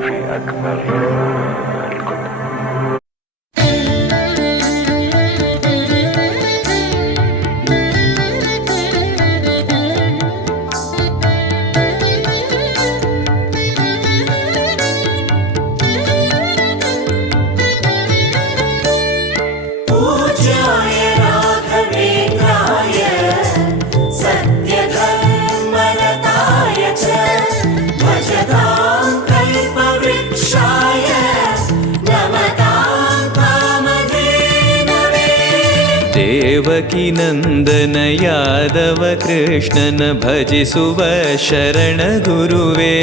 في أكبر الكتب. ದೇವಕಿ ನಂದನ ಯಾದವ ಕೃಷ್ಣನ ಭಜಿಸುವ ಶರಣ ಗುರುವೇ,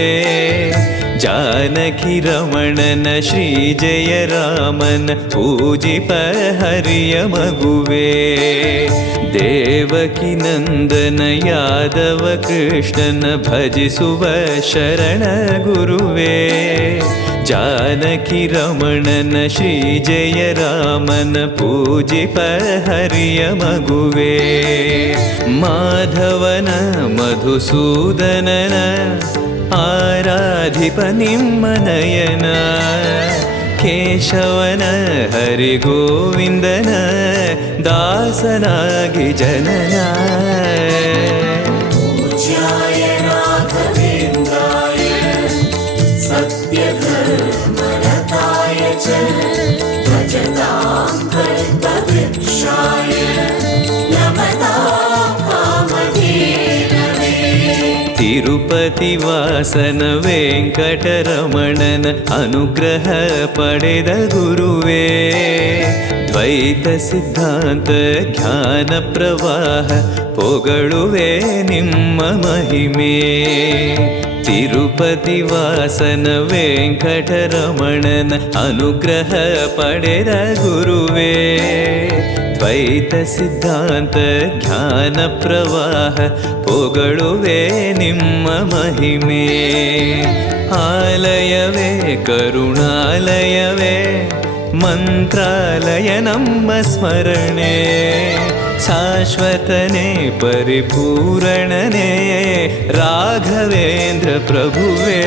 ಜಾನಕಿ ರಮಣನ ಶ್ರೀ ಜಯ ರಾಮನ ಪೂಜಿಪ ಹರಿಯ ಮಗುವೇ. ದೇವಕಿ ನಂದನ ಯಾದವ ಕೃಷ್ಣನ ಭಜಿಸುವ ಶರಣ ಗುರುವೇ, ಜಾನಕಿ ರಮಣನ ಶ್ರೀ ಜಯ ರಾಮನ ಪೂಜಿಪ ಹರಿಯ ಮಗುವೇ. ಮಾಧವನ ಮಧುಸೂದನನ ಆರಾಧಿಪ ನಿಮ್ಮ ನಯನ, ಕೇಶವನ ಹರಿಗೋವಿಂದನ ದಾಸನಾಗಿ ಜನನ. ತಿರುಪತಿ ವಾಸನ ವೆಂಕಟರಮಣನ ಅನುಗ್ರಹ ಪಡೆದ ಗುರುವೇ, ದ್ವೈತ ಸಿದ್ಧಾಂತ ಜ್ಞಾನ ಪ್ರವಾಹ ಪೊಗಳುವೆ ನಿಮ್ಮ ಮಹಿಮೆ. ತಿರುಪತಿ ವಾಸನ ವೆಂಕಟರಮಣನ ಅನುಗ್ರಹ ಪಡೆದ ಗುರುವೇ, ದ್ವೈತ ಸಿದ್ಧಾಂತ ಜ್ಞಾನ ಪ್ರವಾಹ ಪೊಗಳುವೆ ನಿಮ್ಮ ಮಹಿಮೆ. ಆಲಯವೇ ಕರುಣಾಲಯವೇ ಮಂತ್ರಾಲಯ ನಮ್ಮ ಸ್ಮರಣೆ, ಶಾಶ್ವತನೇ ಪರಿಪೂರಣನೇ ರಾಘವೇಂದ್ರ ಪ್ರಭುವೇ.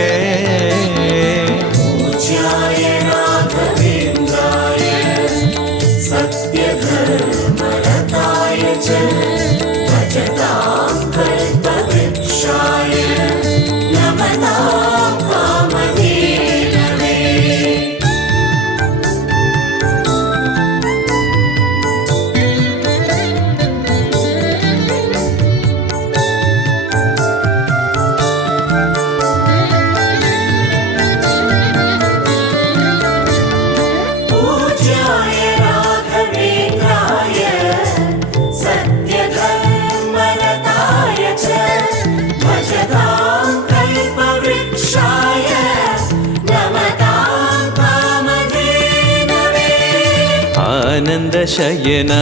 ಆನಂದ ಶಯನ